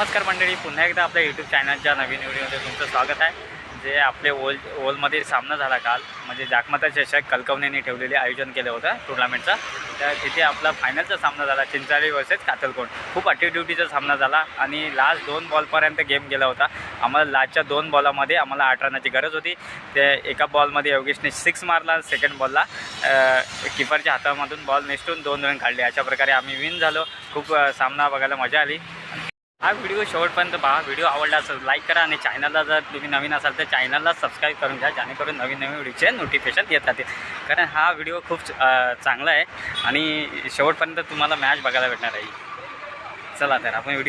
नमस्कार मंडळी पुन्हा एकदा आपल्या यूट्यूब चॅनलच्या नवीन व्हिडिओमध्ये तुमचं स्वागत आहे जे आपले ओल ओलमध्ये सामना झाला काल म्हणजे जाकमाता चषक कलकवनेने ठेवलेले आयोजन केलं होतं टुर्नामेंटचा तर तिथे आपला फायनलचा सामना झाला चिंचाळी वर्सेस कातलकोट खूप अटीट्युटीचा सामना झाला आणि लास्ट दोन बॉलपर्यंत गेम गेला होता आम्हाला लास्टच्या दोन बॉलामध्ये आम्हाला आठ रनाची गरज होती ते एका बॉलमध्ये योगेशने सिक्स मारला सेकंड बॉलला किपरच्या हातामधून बॉल निसटून दोन रन काढले अशा प्रकारे आम्ही विन झालो खूप सामना बघायला मजा आली हा व्हिडिओ शेवटपर्यंत पहा व्हिडिओ आवडला असेल लाईक करा आणि चॅनलला जर तुम्ही नवीन असाल तर चॅनलला सबस्क्राईब करून घ्या जेणेकरून नवीन नवीन व्हिडिओचे नोटिफिकेशन येत राहतील कारण हा व्हिडिओ खूप चांगला आहे आणि शेवटपर्यंत तुम्हाला मॅच बघायला भेटणार आहे चला तर आपण व्हिडिओ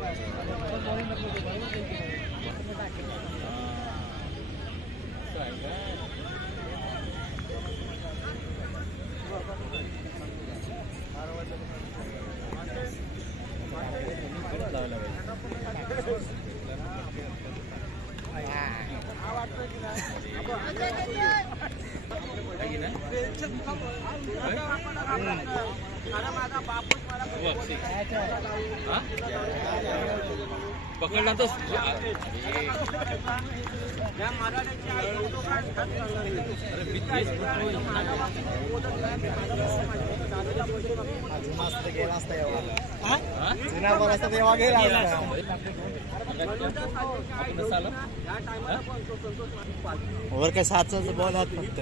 पकडला तर मस्त काय बॉल आहात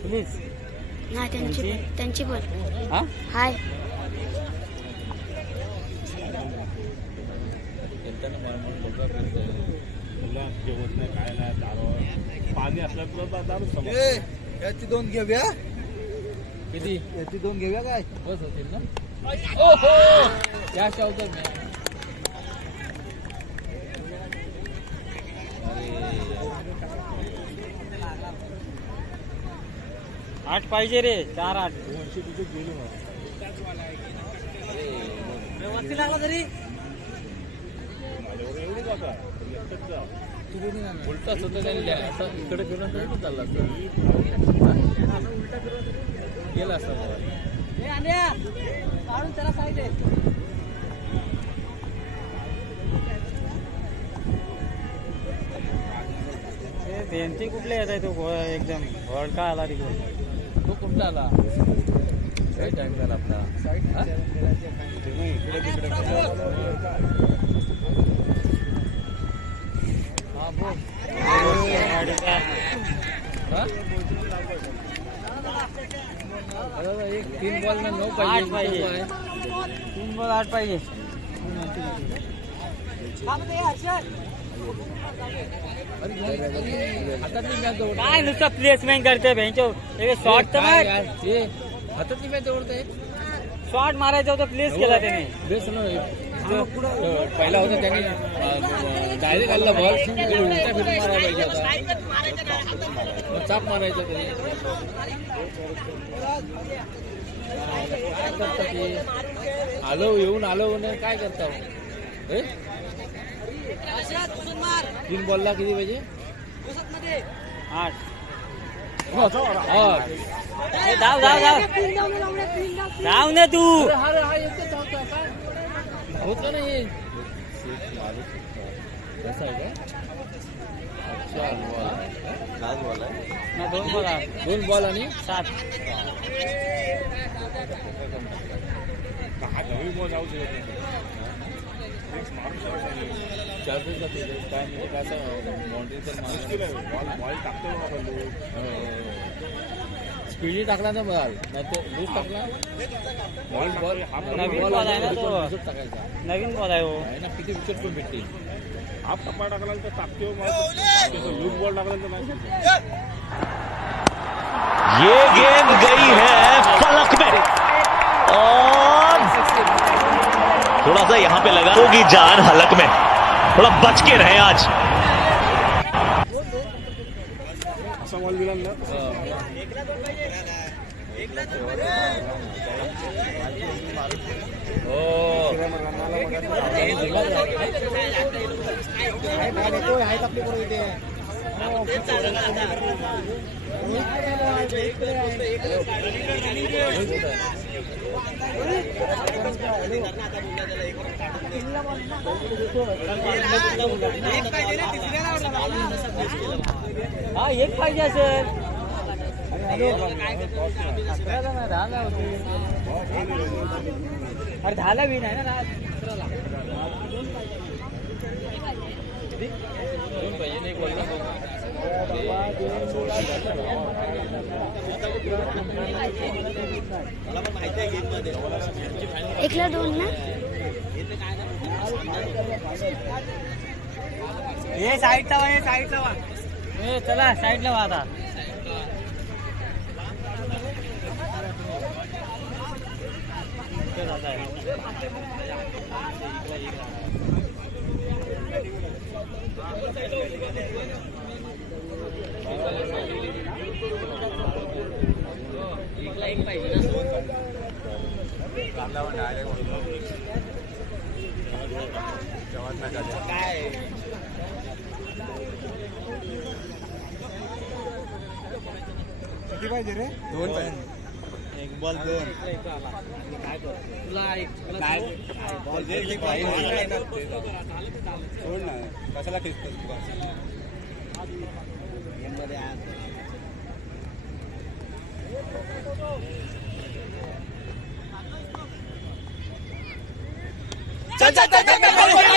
आपलीच नाही त्यांची पण- त्यांची पण हा हाय मुलं जेवत नाही काय नाही दारू पाणी असलं तर दारू समजतो याची दोन घेऊया किती याची दोन घेऊया काय बस होतील ना हो! ओहो या शब्द अरे आठ पाहिजे रे चार आठ दोनशे तिथे व्यवस्थित लागला तरी उलटा असं इकडे गेला कुठले येत आहे तो एकदम का आला तिकडे तो कुठला आला काही टाइम झाला आपला एक तीन बॉल में नौ पाहिजे तीन बॉल आठ पाहिजे काय नुसतं प्लेसमेंट करते भेंचो शॉर्ट तर हातात दौडते शॉर्ट मारायचा होता प्लेस केला त्याने प्लेस तो, तो, पहिला होता त्याने डायरेक्ट आला बॉल उलटा फिरून मारायला पाहिजे होता चाप मारायचा त्याने आलो येऊन आलो काय करता तीन बॉलला किती पाहिजे धाव धाव धाव धाव ना तू होत दोन बॉल आणि सात जाऊ चार्जेस जाते काय म्हणजे काय असं बाउंड्री तर मुश्किल आहे बॉल बॉल टाकतो आपण स्पीडी टाकला ना बॉल नाही तो लूज टाकला बॉल बॉल हा नवीन बॉल आहे ना तो नवीन बॉल आहे वो आहे ना किती विकेट पण भेटतील आप टप्पा टाकला तर टाकतो लूज बॉल टाकला तर नाही ये गेंद गई है पलक में और थोड़ा सा यहाँ पे लगा होगी जान हलक में थोड़ा बच के रहे आज ओ हाँ, एक पाजे सर अरे धाला भी नहीं ना एक दोन ना हे साईड लावा हे साईड चला साइड लावा आता इकडे हाँ, किती पाहिजे रे दोन पाहिजे एक बॉल दोन सोड ना कशाला खेळतो चल चल चल चल